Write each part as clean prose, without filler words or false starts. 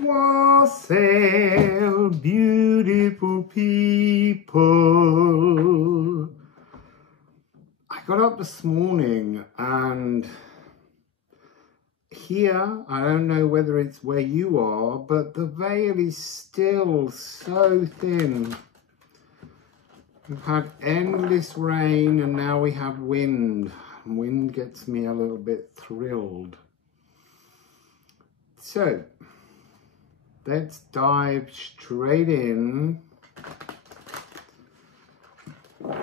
Wassail, beautiful people. I got up this morning and here, I don't know whether it's where you are, but the veil is still so thin. We've had endless rain and now we have wind. Wind gets me a little bit thrilled. So, let's dive straight in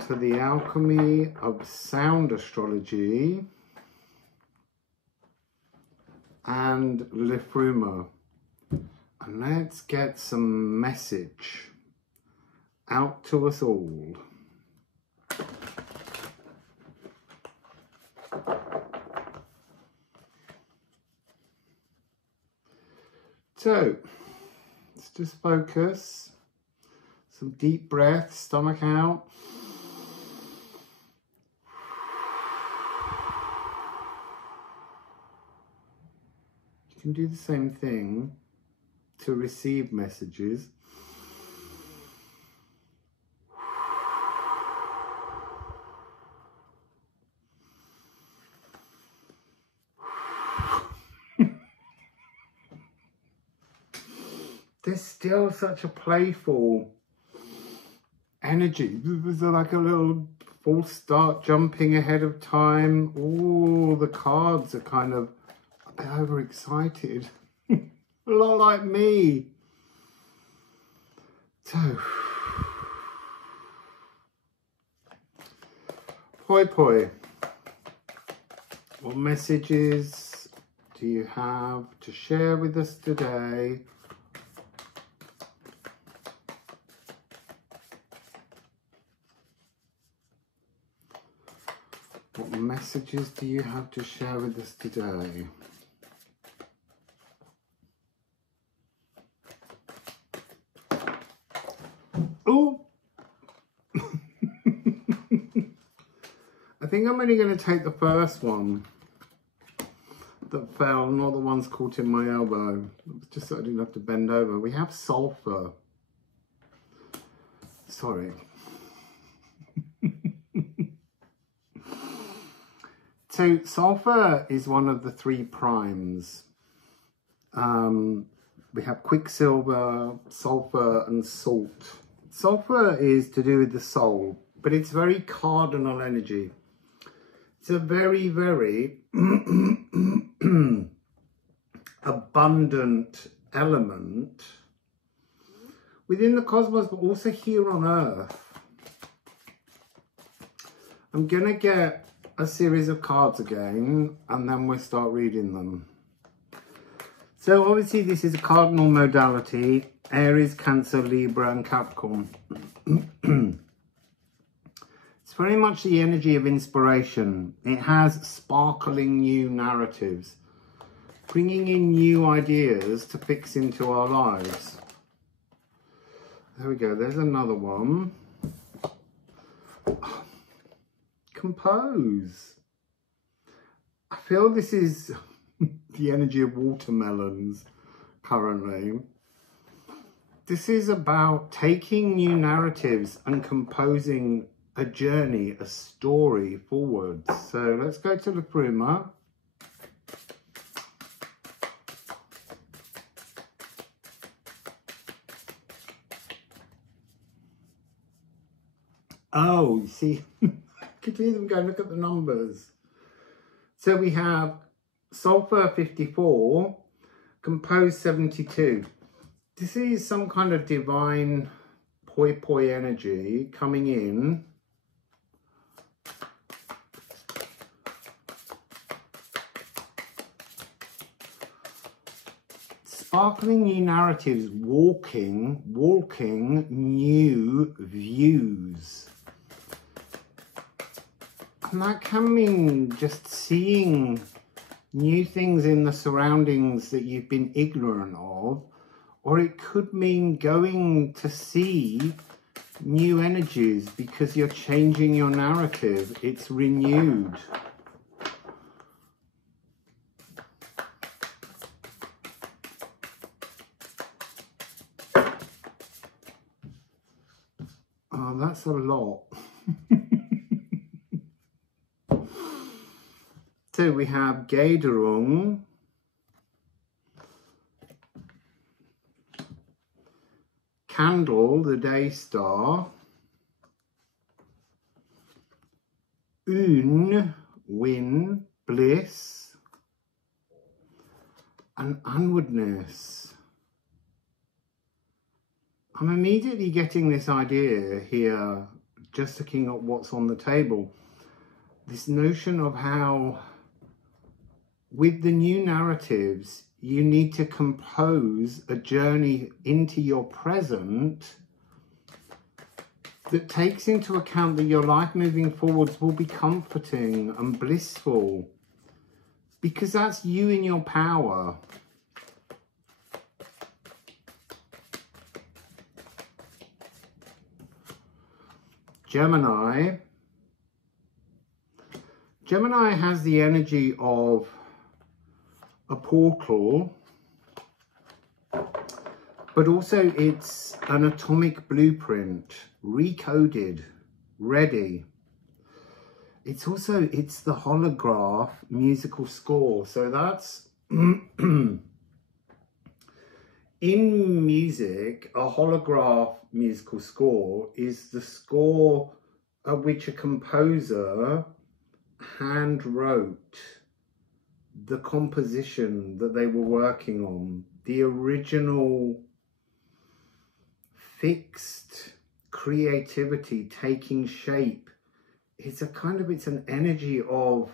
to the Alchemy of Sound Astrology and Liffruma. And let's get some message out to us all. So, let's just focus. Some deep breaths, stomach out. You can do the same thing to receive messages. There's still such a playful energy. There's like a little false start jumping ahead of time. All the cards are kind of a bit overexcited. A lot like me. So, poi poi. What messages do you have to share with us today? What messages do you have to share with us today? Oh! I think I'm only going to take the first one that fell, not the ones caught in my elbow. It was just so I didn't have to bend over. We have sulfur. Sorry. So sulfur is one of the 3 primes. We have quicksilver, sulfur and salt. Sulfur is to do with the soul, but it's very cardinal energy. It's a very, very abundant element within the cosmos, but also here on Earth. I'm going to get a series of cards again, and then we'll start reading them. So obviously this is a cardinal modality, Aries, Cancer, Libra and Capricorn. It's very much the energy of inspiration. It has sparkling new narratives, bringing in new ideas to fix into our lives. There we go, there's another one. Compose. I feel this is the energy of watermelons currently. This is about taking new narratives and composing a journey, a story forward. So let's go to Liffruma. Oh, you see, I could hear them go, look at the numbers. So we have sulfur 54, compose 72. This is some kind of divine poi poi energy coming in. Sparkling new narratives, walking new views. And that can mean just seeing new things in the surroundings that you've been ignorant of, or it could mean going to see new energies because you're changing your narrative. It's renewed. Oh, that's a lot. So we have Gederung, Candle, the day star, Un, win, bliss, and onwardness. I'm immediately getting this idea here, just looking at what's on the table. This notion of how, with the new narratives, you need to compose a journey into your present that takes into account that your life moving forwards will be comforting and blissful, because that's you in your power. Gemini. Gemini has the energy of a portal, but also it's an atomic blueprint, recoded, ready. It's the holograph musical score. So that's in music, a holograph musical score is the score of which a composer hand wrote the composition that they were working on, the original fixed creativity taking shape. It's an energy of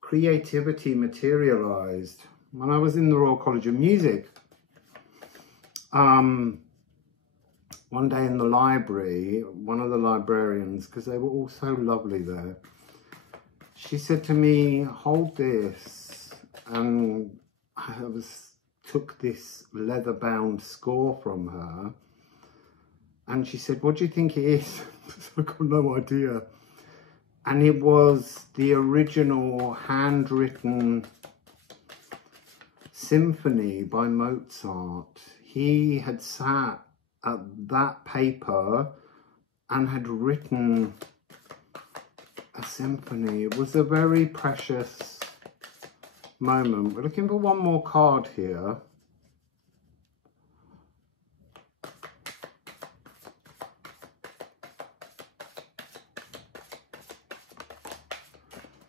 creativity materialized. When I was in the Royal College of Music, one day in the library, one of the librarians, because they were all so lovely there, she said to me, hold this, and I took this leather-bound score from her, and she said, what do you think it is? I got no idea. And it was the original handwritten symphony by Mozart. He had sat at that paper and had written a symphony. It was a very precious moment. We're looking for one more card here.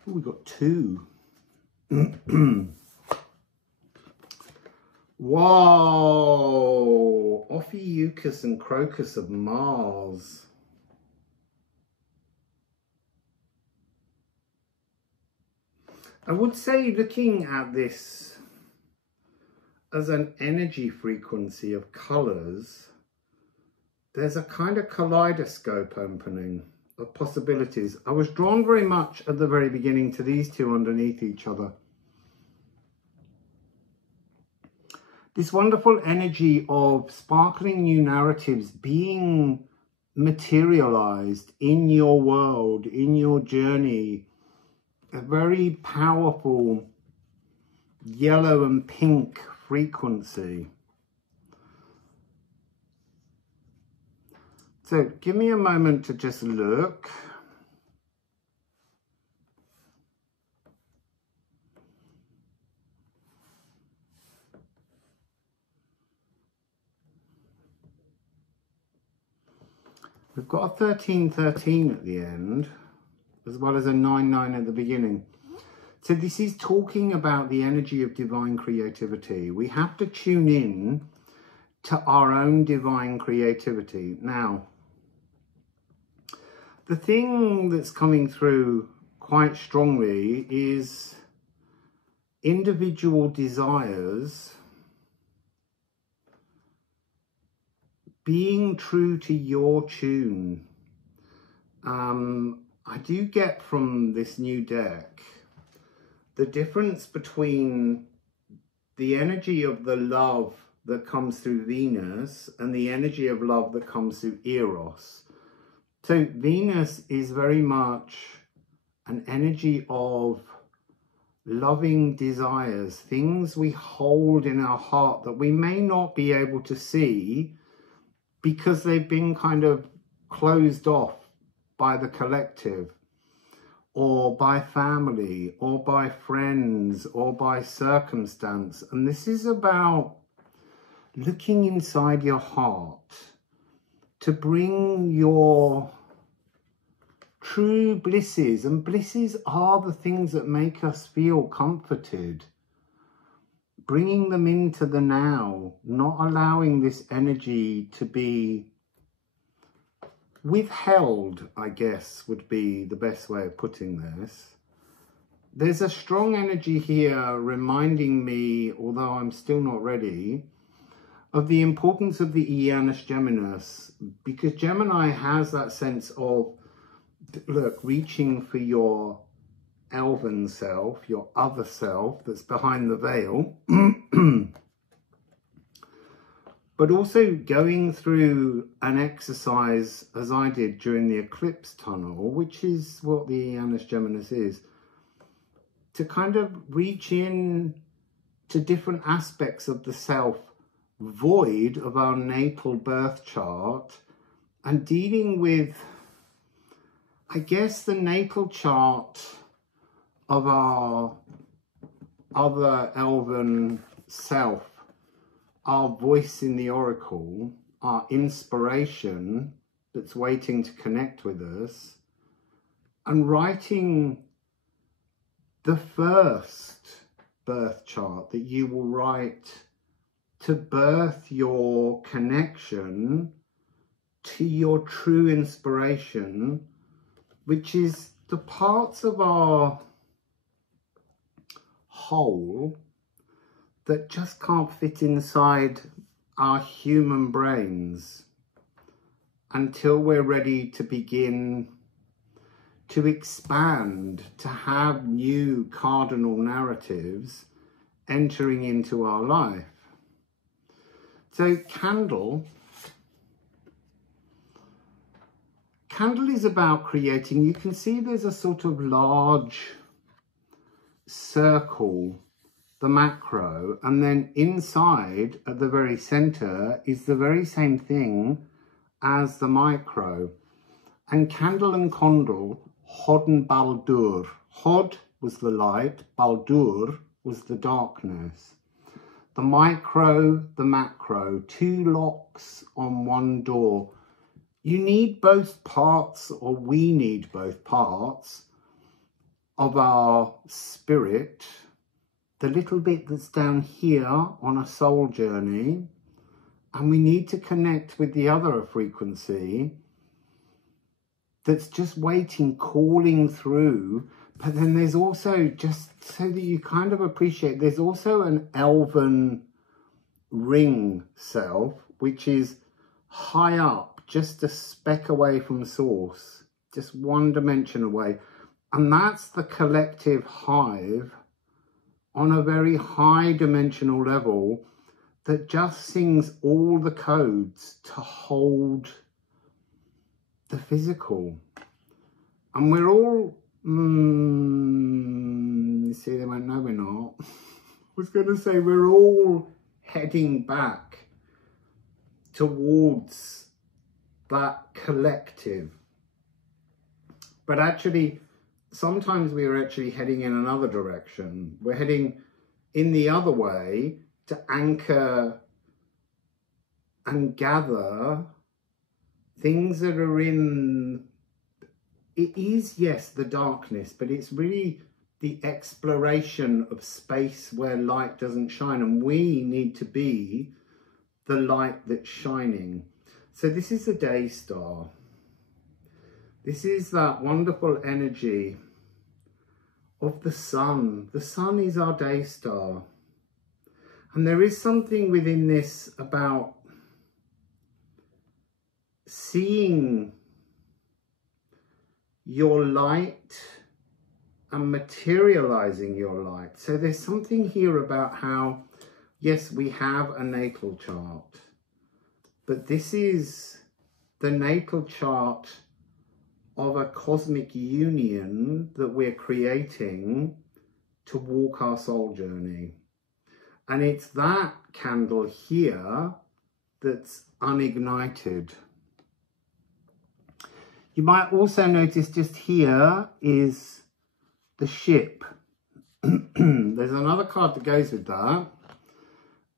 Ooh, we got two. Whoa! Ophiuchus and Crocus of Mars. I would say, looking at this as an energy frequency of colours, there's a kind of kaleidoscope opening of possibilities. I was drawn very much at the very beginning to these two underneath each other. This wonderful energy of sparkling new narratives being materialized in your world, in your journey. A very powerful yellow and pink frequency. So give me a moment to just look. We've got a 1313 at the end, as well as a 99 at the beginning. So this is talking about the energy of divine creativity. We have to tune in to our own divine creativity. Now, the thing that's coming through quite strongly is individual desires being true to your tune. I do get from this new deck the difference between the energy of the love that comes through Venus and the energy of love that comes through Eros. So Venus is very much an energy of loving desires, things we hold in our heart that we may not be able to see because they've been kind of closed off by the collective, or by family, or by friends, or by circumstance. And this is about looking inside your heart to bring your true blisses. And blisses are the things that make us feel comforted. Bringing them into the now, not allowing this energy to be withheld, I guess, would be the best way of putting this. There's a strong energy here reminding me, although I'm still not ready, of the importance of the Janus Geminus, because Gemini has that sense of, look, reaching for your elven self, your other self that's behind the veil, but also going through an exercise, as I did during the eclipse tunnel, which is what the Janus Geminus is, to kind of reach in to different aspects of the self void of our natal birth chart, and dealing with, I guess, the natal chart of our other elven self, our voice in the oracle, our inspiration that's waiting to connect with us, and writing the first birth chart that you will write to birth your connection to your true inspiration, which is the parts of our whole that just can't fit inside our human brains until we're ready to begin to expand, to have new cardinal narratives entering into our life. So candle is about creating, you can see there's a sort of large circle, the macro, and then inside at the very center is the very same thing as the micro. And candle and condor, Hod and Baldur. Hod was the light, Baldur was the darkness. The micro, the macro, two locks on one door. You need both parts, or we need both parts of our spirit, the little bit that's down here on a soul journey, and we need to connect with the other frequency that's just waiting, calling through. But then there's also, just so that you kind of appreciate, there's also an elven ring self, which is high up, just a speck away from source, just one dimension away. And that's the collective hive on a very high dimensional level that just sings all the codes to hold the physical. And we're all, you see, they went, no, we're not. I was going to say, we're all heading back towards that collective. But actually, sometimes we are actually heading in another direction. We're heading in the other way to anchor and gather things that are in, it is, yes, the darkness, but it's really the exploration of space where light doesn't shine, and we need to be the light that's shining. So this is the day star. This is that wonderful energy of the sun. The sun is our day star. And there is something within this about seeing your light and materializing your light. So there's something here about how, yes, we have a natal chart, but this is the natal chart of a cosmic union that we're creating to walk our soul journey. And it's that candle here that's unignited. You might also notice just here is the ship. There's another card that goes with that,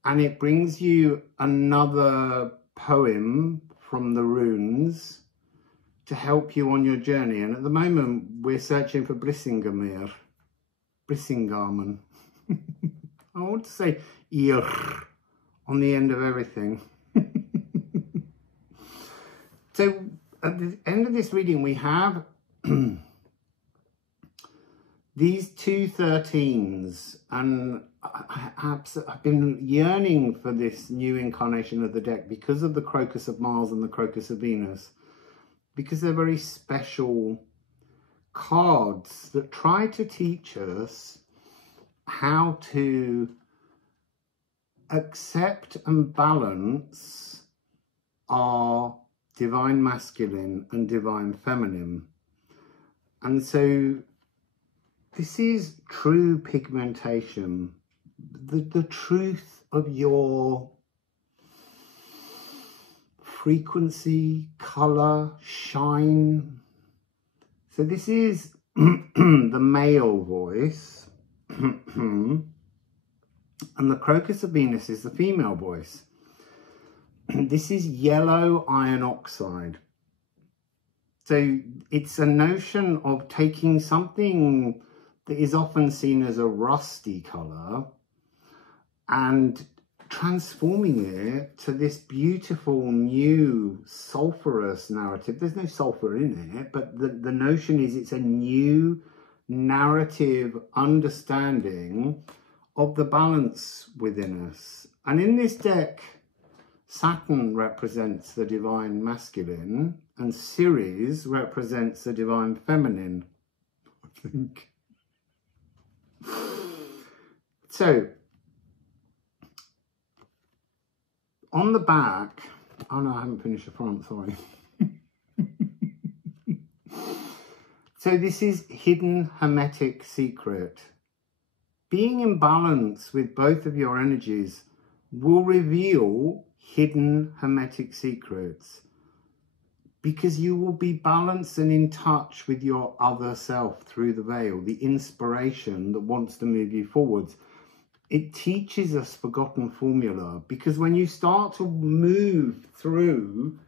and it brings you another poem from the runes to help you on your journey. And at the moment, we're searching for Brissingamen. I want to say ir on the end of everything. So at the end of this reading, we have these two 13s, and I've been yearning for this new incarnation of the deck because of the Crocus of Mars and the Crocus of Venus, because they're very special cards that try to teach us how to accept and balance our divine masculine and divine feminine. And so this is true pigmentation, the truth of your frequency, colour, shine. So this is the male voice, and the Crocus of Venus is the female voice. This is yellow iron oxide. So it's a notion of taking something that is often seen as a rusty colour and transforming it to this beautiful new sulphurous narrative. There's no sulphur in it, but the notion is it's a new narrative understanding of the balance within us. And in this deck, Saturn represents the divine masculine and Ceres represents the divine feminine, I think. So, on the back, oh no, I haven't finished the front, sorry. So this is hidden hermetic secret. Being in balance with both of your energies will reveal hidden hermetic secrets, because you will be balanced and in touch with your other self through the veil, the inspiration that wants to move you forwards. It teaches us forgotten formula, because when you start to move through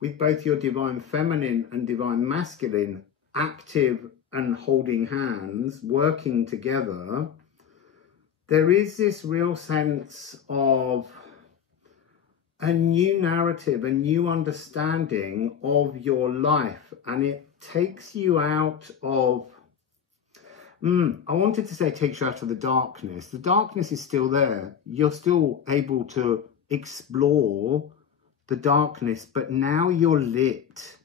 with both your divine feminine and divine masculine, active and holding hands, working together, there is this real sense of a new narrative, a new understanding of your life, and it takes you out of, I wanted to say it takes you out of the darkness. The darkness is still there. You're still able to explore the darkness, but now you're lit.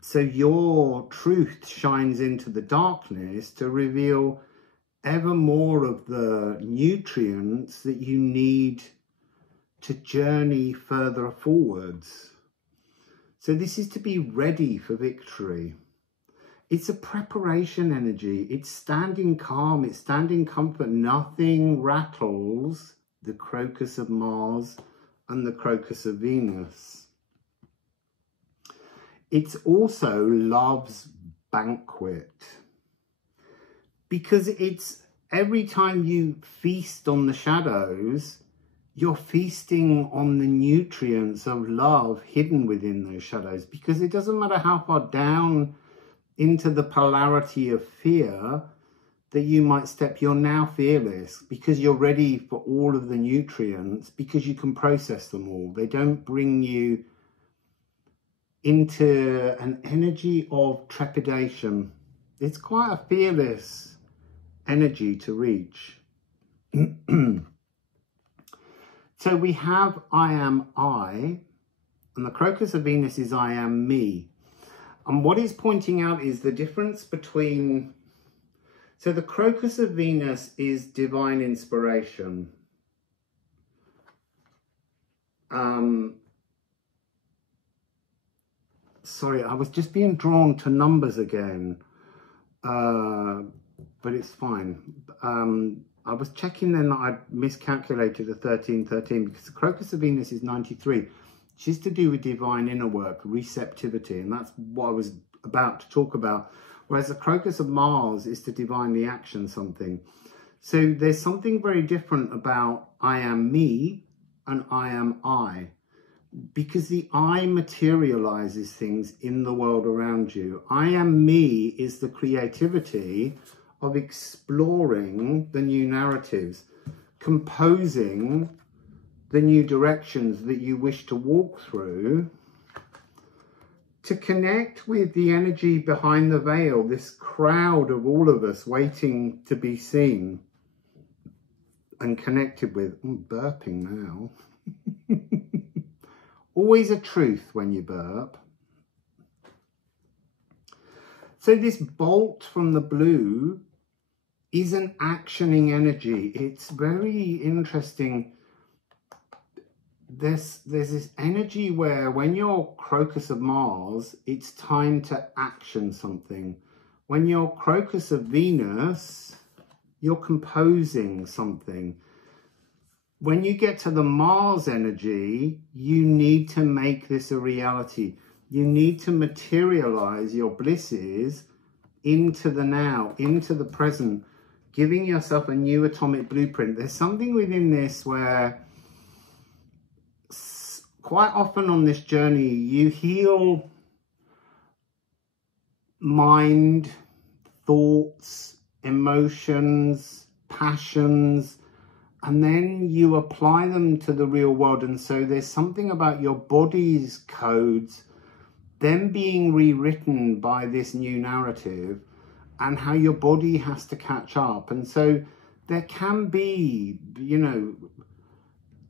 So your truth shines into the darkness to reveal ever more of the nutrients that you need to journey further forwards. So this is to be ready for victory. It's a preparation energy. It's standing calm. It's standing comfort. Nothing rattles the Crocus of Mars and the Crocus of Venus. It's also love's banquet, because it's every time you feast on the shadows, you're feasting on the nutrients of love hidden within those shadows, because it doesn't matter how far down into the polarity of fear that you might step, you're now fearless, because you're ready for all of the nutrients, because you can process them all. They don't bring you into an energy of trepidation. It's quite a fearless energy to reach. So we have I am I, and the Crocus of Venus is I am me. And what it's pointing out is the difference between, so the Crocus of Venus is divine inspiration. Sorry, I was just being drawn to numbers again, but it's fine. I was checking then that I'd miscalculated the 1313, because the Crocus of Venus is 93. She's to do with divine inner work, receptivity, and that's what I was about to talk about. Whereas the Crocus of Mars is to divinely action something. So there's something very different about I am me and I am I. Because the I materializes things in the world around you. I am me is the creativity of exploring the new narratives, composing the new directions that you wish to walk through, to connect with the energy behind the veil, this crowd of all of us waiting to be seen and connected with. I'm burping now. Always a truth when you burp. So this bolt from the blue is an actioning energy. It's very interesting. There's this energy where when you're Crocus of Mars, it's time to action something. When you're Crocus of Venus, you're composing something. When you get to the Mars energy, you need to make this a reality. You need to materialize your blisses into the now, into the present, giving yourself a new atomic blueprint. There's something within this where quite often on this journey, you heal mind, thoughts, emotions, passions, and then you apply them to the real world. And so there's something about your body's codes then being rewritten by this new narrative and how your body has to catch up. And so there can be, you know,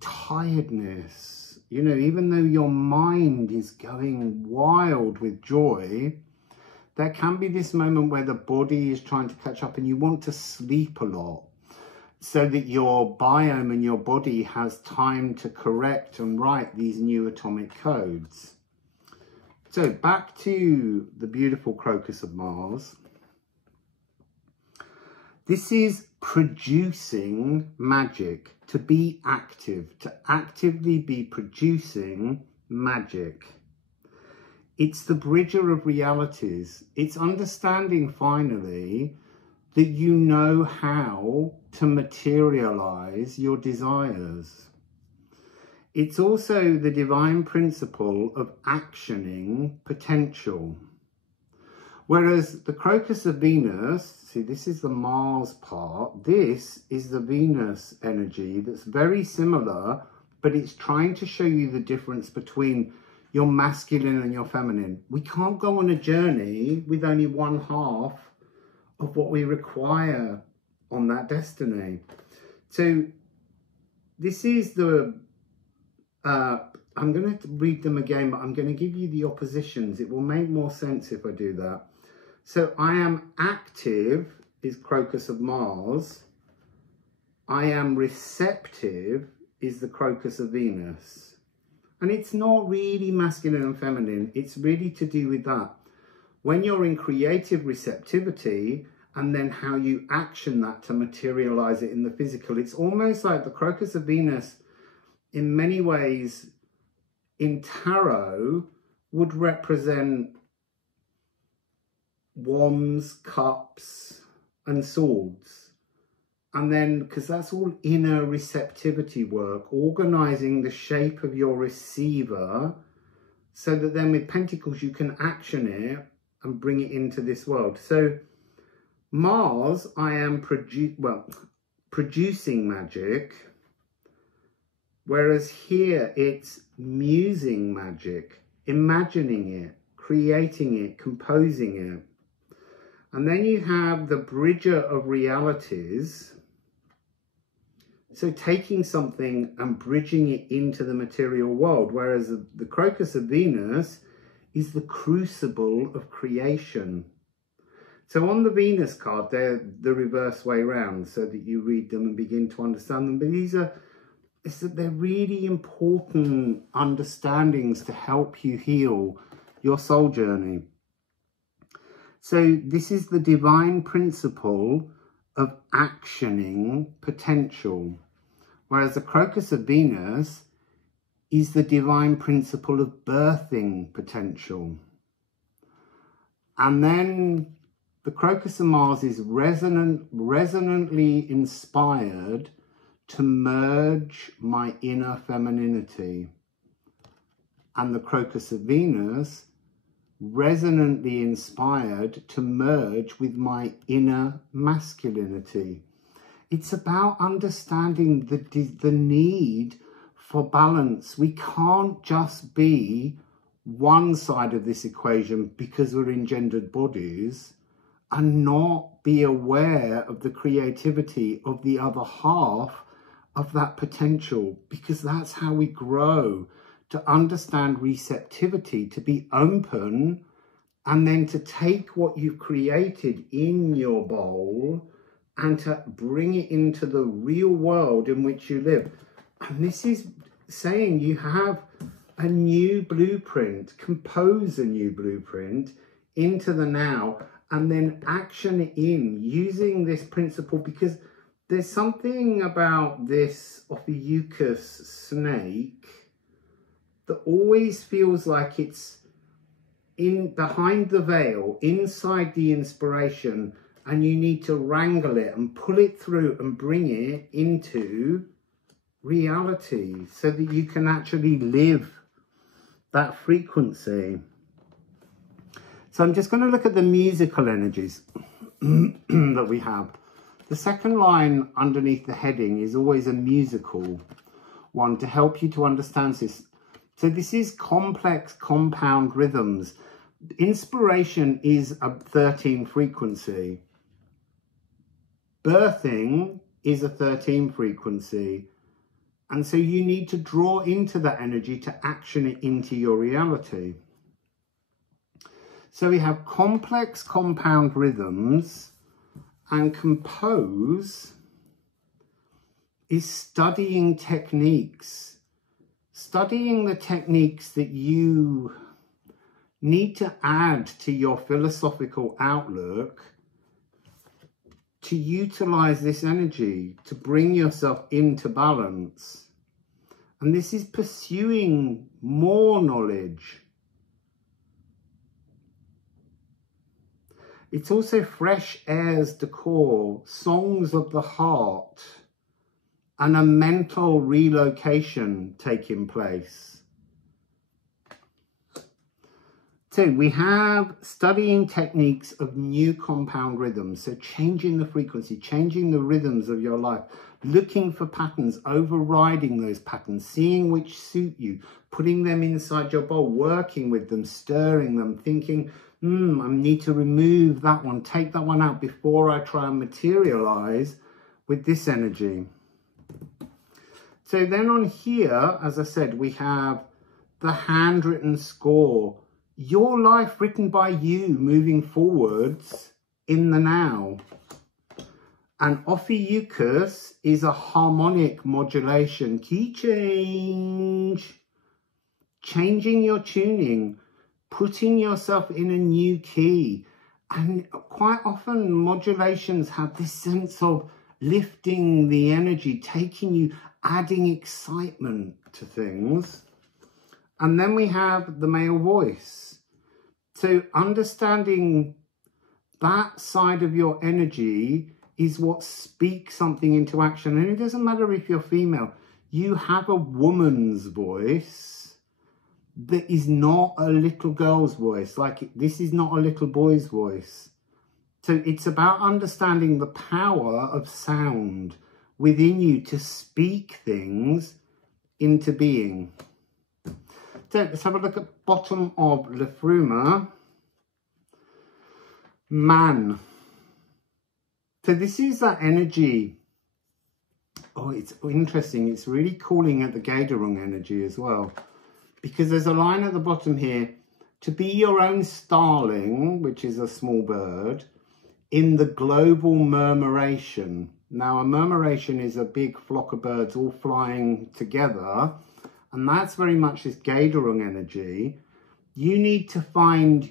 tiredness, you know, even though your mind is going wild with joy, there can be this moment where the body is trying to catch up and you want to sleep a lot, so that your biome and your body has time to correct and write these new atomic codes. So back to the beautiful Crocus of Mars. This is producing magic, to be active, to actively be producing magic. It's the bridger of realities. It's understanding finally that you know how to materialize your desires. It's also the divine principle of actioning potential. Whereas the Crocus of Venus, see, this is the Mars part, this is the Venus energy that's very similar, but it's trying to show you the difference between your masculine and your feminine. We can't go on a journey with only one half of what we require on that destiny. So this is the, I'm going to read them again, but I'm going to give you the oppositions. It will make more sense if I do that. So I am active is Crocus of Mars. I am receptive is the Crocus of Venus. And it's not really masculine and feminine. It's really to do with that. When you're in creative receptivity and then how you action that to materialize it in the physical, it's almost like the Crocus of Venus in many ways in tarot would represent wands, cups and swords. And then, because that's all inner receptivity work, organizing the shape of your receiver so that then with pentacles you can action it and bring it into this world. So Mars, I am producing magic, whereas here it's musing magic, imagining it, creating it, composing it. And then you have the bridger of realities, so taking something and bridging it into the material world, whereas the Crocus of Venus is the crucible of creation. So on the Venus card, they're the reverse way around, so that you read them and begin to understand them. But they're really important understandings to help you heal your soul journey. So this is the divine principle of actioning potential, whereas the Crocus of Venus is the divine principle of birthing potential. And then the Crocus of Mars is resonantly inspired to merge my inner femininity. And the Crocus of Venus, resonantly inspired to merge with my inner masculinity. It's about understanding the need for balance. We can't just be one side of this equation because we're in gendered bodies and not be aware of the creativity of the other half of that potential, because that's how we grow, to understand receptivity, to be open, and then to take what you've created in your bowl and to bring it into the real world in which you live. And this is saying you have a new blueprint, compose a new blueprint into the now, and then action it in using this principle, because there's something about this Ophiuchus snake that always feels like it's in behind the veil, inside the inspiration, and you need to wrangle it and pull it through and bring it into reality so that you can actually live that frequency. So I'm just going to look at the musical energies that we have. The second line underneath the heading is always a musical one to help you to understand this. So this is complex compound rhythms. Inspiration is a 13 frequency. Birthing is a 13 frequency. And so you need to draw into that energy to action it into your reality. So we have complex compound rhythms, and compose is studying techniques. Studying the techniques that you need to add to your philosophical outlook to utilize this energy, to bring yourself into balance. And this is pursuing more knowledge. It's also fresh airs decor, songs of the heart, and a mental relocation taking place. So we have studying techniques of new compound rhythms. So changing the frequency, changing the rhythms of your life, looking for patterns, overriding those patterns, seeing which suit you, putting them inside your bowl, working with them, stirring them, thinking, I need to remove that one, take that one out before I try and materialize with this energy. So then on here, as I said, we have the handwritten score. Your life written by you moving forwards in the now. And Ophiuchus is a harmonic modulation. Key change. Changing your tuning. Putting yourself in a new key. And quite often modulations have this sense of lifting the energy, taking you, adding excitement to things. And then we have the male voice. So understanding that side of your energy is what speaks something into action. And it doesn't matter if you're female. You have a woman's voice that is not a little girl's voice. Like this is not a little boy's voice. So it's about understanding the power of sound within you to speak things into being. So let's have a look at bottom of Liffruma. Man. So this is that energy. Oh, it's interesting. It's really calling at the Gaderung energy as well. Because there's a line at the bottom here. To be your own starling, which is a small bird, in the global murmuration. Now, a murmuration is a big flock of birds all flying together. And that's very much this Gaderung energy. You need to find,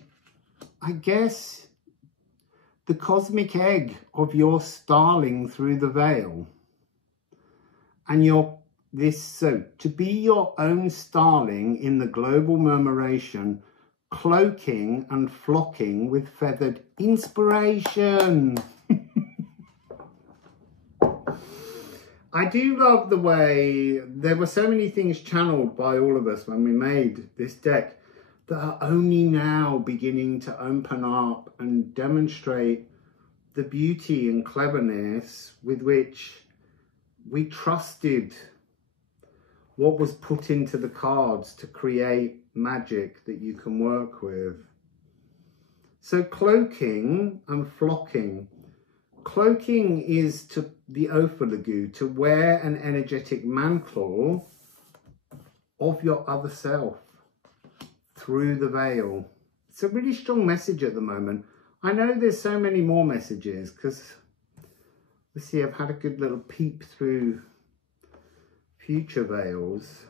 I guess, the cosmic egg of your starling through the veil. And so to be your own starling in the global murmuration, cloaking and flocking with feathered inspiration. I do love the way there were so many things channeled by all of us when we made this deck that are only now beginning to open up and demonstrate the beauty and cleverness with which we trusted what was put into the cards to create magic that you can work with. So cloaking and flocking. Cloaking is to the Ophalagu, to wear an energetic mantle of your other self through the veil. It's a really strong message at the moment. I know there's so many more messages because, let's see, I've had a good little peep through future veils,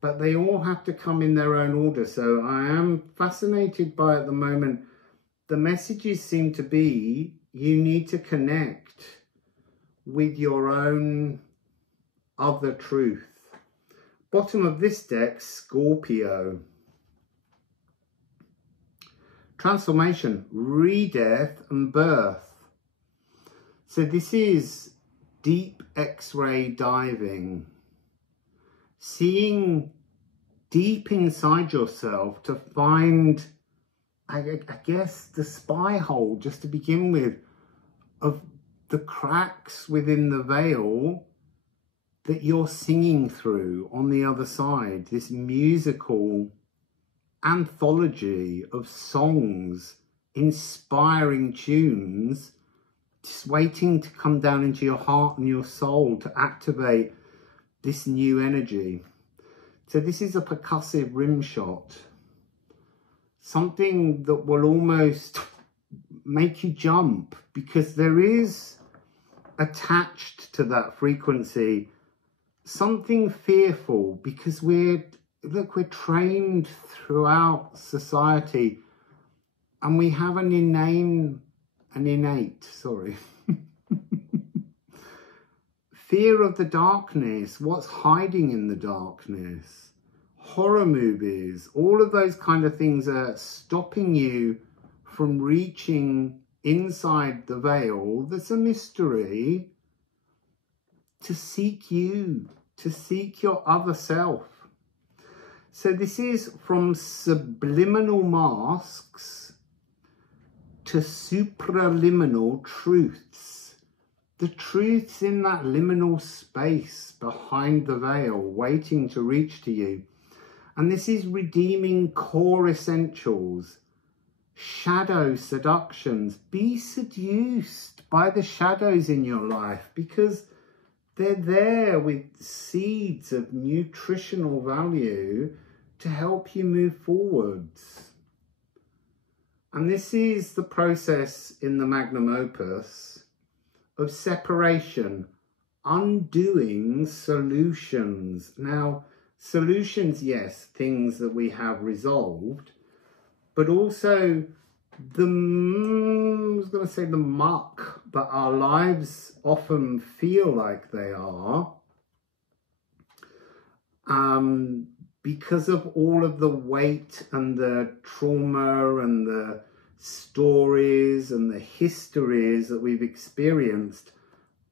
but they all have to come in their own order. So I am fascinated by, at the moment, the messages seem to be you need to connect with your own other truth. Bottom of this deck, Scorpio. Transformation, re-death and birth. So this is deep X-ray diving. Seeing deep inside yourself to find, I guess, the spy hole, just to begin with, of the cracks within the veil that you're singing through on the other side. This musical anthology of songs, inspiring tunes, just waiting to come down into your heart and your soul to activate this new energy. So this is a percussive rim shot. Something that will almost make you jump, because there is attached to that frequency something fearful, because we're trained throughout society and we have an innate fear of the darkness, what's hiding in the darkness. Horror movies, all of those kind of things are stopping you from reaching inside the veil that's a mystery, to seek you, to seek your other self. So this is from subliminal masks to supraliminal truths. The truths in that liminal space behind the veil, waiting to reach to you. And this is redeeming core essentials, shadow seductions. Be seduced by the shadows in your life, because they're there with seeds of nutritional value to help you move forwards. And this is the process in the magnum opus of separation, undoing solutions. Now, solutions, yes, things that we have resolved, but also the muck that our lives often feel like they are, because of all of the weight and the trauma and the stories and the histories that we've experienced.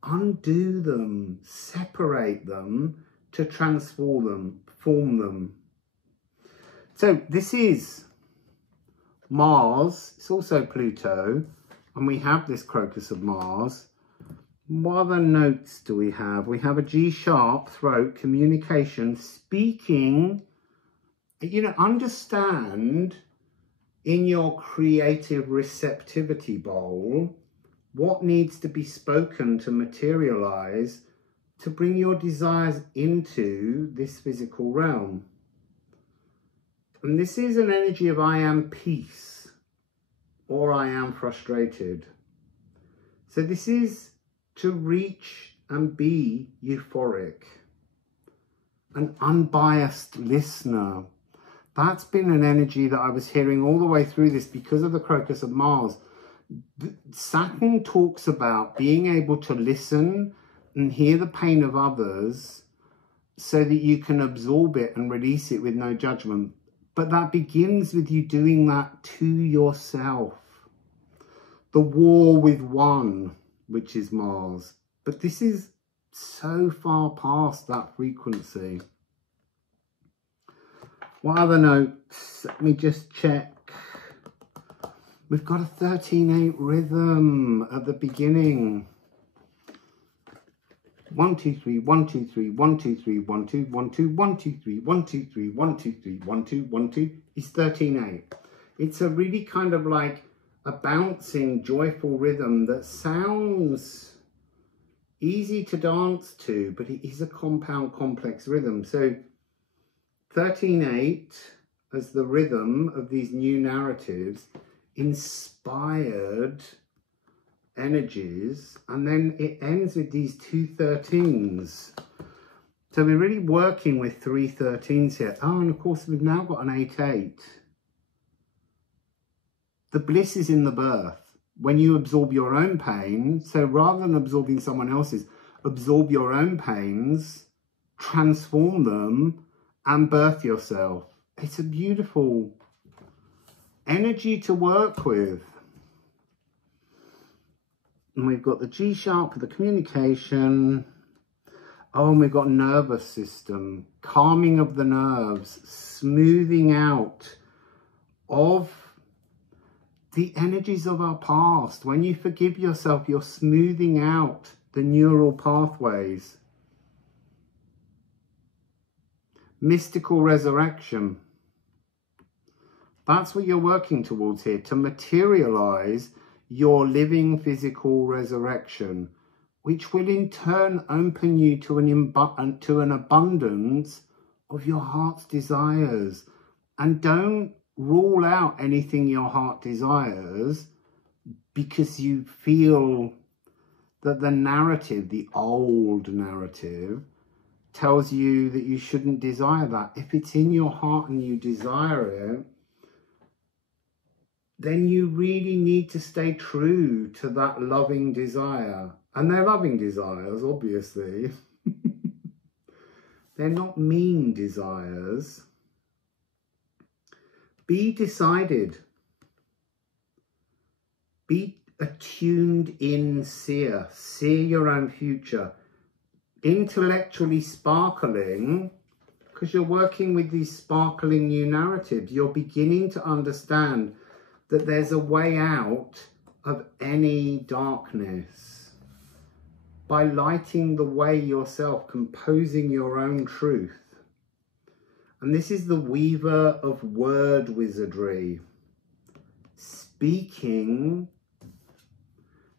Undo them, separate them to transform them, form them. So this is Mars, it's also Pluto, and we have this Crocus of Mars. What other notes do we have? We have a G sharp, throat, communication, speaking. Understand in your creative receptivity bowl what needs to be spoken to materialize to bring your desires into this physical realm. And this is an energy of I am peace, or I am frustrated. So this is to reach and be euphoric, an unbiased listener. That's been an energy that I was hearing all the way through this because of the Crocus of Mars. Saturn talks about being able to listen and hear the pain of others so that you can absorb it and release it with no judgment. But that begins with you doing that to yourself. The war with one, which is Mars. But this is so far past that frequency. What other notes? Let me just check. We've got a 13/8 rhythm at the beginning. 1 2 3 1 2 3 1 2 3 1 2 1 2 1 2 3 1 2 3 1 2 3 1 2 1 2 is 13/8. It's a really kind of like a bouncing, joyful rhythm that sounds easy to dance to, but it is a compound, complex rhythm. So 13/8 as the rhythm of these new narratives inspired energies, and then it ends with these 2 13s. So we're really working with 3 13s here. Oh, and of course we've now got an 8/8. The bliss is in the birth. When you absorb your own pain, so rather than absorbing someone else's, absorb your own pains, transform them, and birth yourself. It's a beautiful energy to work with. And we've got the G sharp for the communication. Oh, and we've got nervous system, calming of the nerves, smoothing out of the energies of our past. When you forgive yourself, you're smoothing out the neural pathways. Mystical resurrection. That's what you're working towards here, to materialize your living physical resurrection, which will in turn open you to an abundance of your heart's desires. And don't rule out anything your heart desires because you feel that the narrative, the old narrative, tells you that you shouldn't desire that. If it's in your heart and you desire it, then you really need to stay true to that loving desire. And they're loving desires, obviously. They're not mean desires. Be decided. Be attuned in seer. Seer your own future. Intellectually sparkling, because you're working with these sparkling new narratives. You're beginning to understand that there's a way out of any darkness by lighting the way yourself, composing your own truth. And this is the weaver of word wizardry, speaking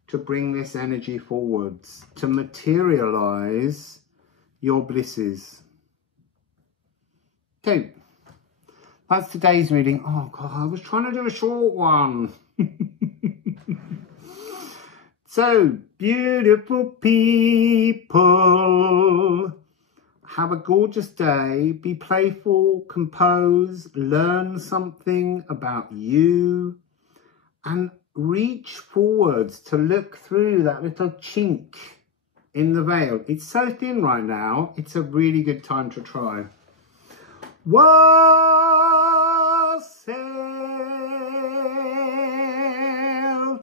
to bring this energy forwards, to materialize your blisses. Okay. That's today's reading. Oh, God, I was trying to do a short one. So, beautiful people, have a gorgeous day. Be playful, compose, learn something about you, and reach forwards to look through that little chink in the veil. It's so thin right now. It's a really good time to try. Wassail.